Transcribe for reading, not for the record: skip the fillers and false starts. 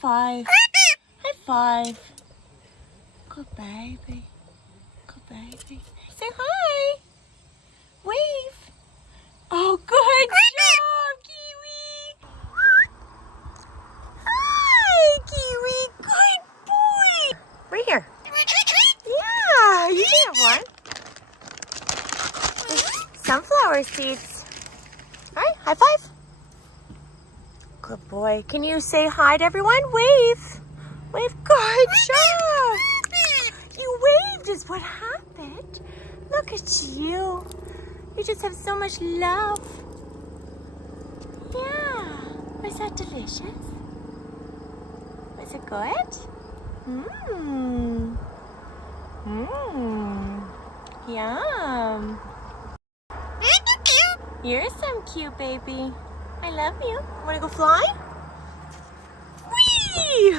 five. High five. Good baby. Good baby. Say hi. Wave. Oh, good job, Kiwi. Hi, Kiwi. Good boy. Right here. Yeah, you can have one. Sunflower seeds. All right, high five. Good boy. Can you say hi to everyone? Wave. Wave. Good job. You waved is what happened. Look at you. You just have so much love. Yeah. Was that delicious? Was it good? Mmm. Mmm. Yum. You're some cute baby. I love you. Want to go fly? Whee!